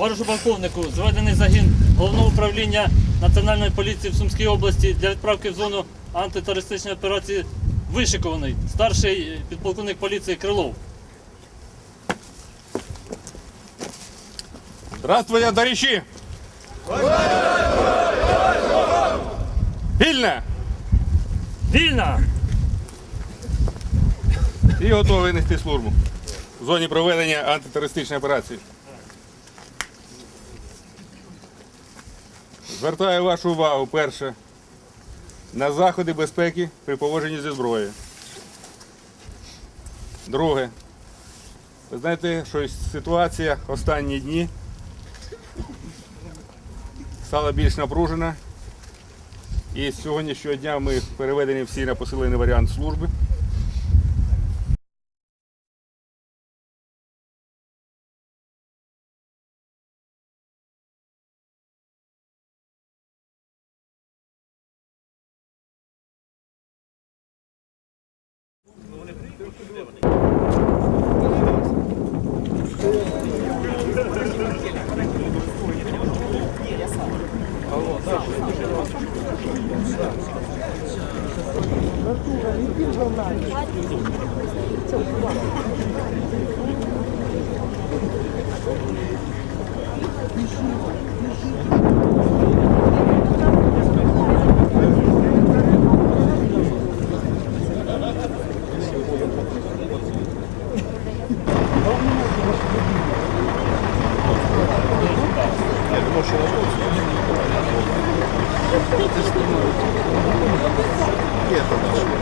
Товаришу полковнику, зведений загін головного управління Національної поліції в Сумській області для відправки в зону антитерористичної операції вишикований старший підполковник поліції Крилов. Здравствуйте, товарищи! Вільно! Вільна! І готовий нести службу в зоні проведення антитерористичної операції. Звертаю вашу увагу перше на заходи безпеки при поводженні зі зброєю. Друге. Ви знаєте, що ситуація останні дні стала більш напружена. І з сьогоднішнього дня ми переведені всі на посилений варіант служби. Артура, не піржав навіть. Це хороший вопрос. Нет, это наше.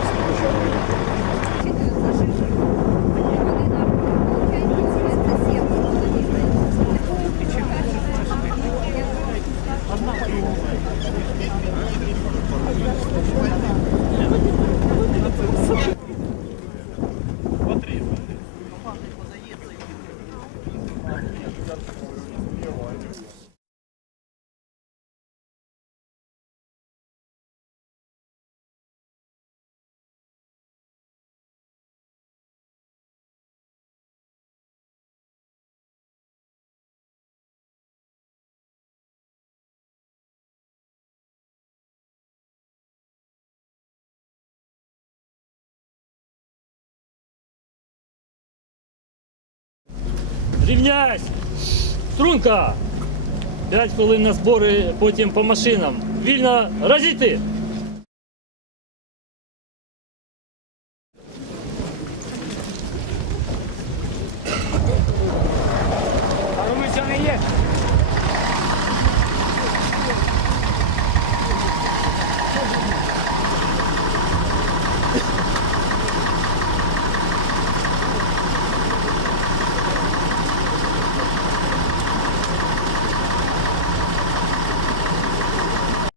Рівняйсь! Струнка! П'ять хвилин на збори, потім по машинам. Вільно розійти!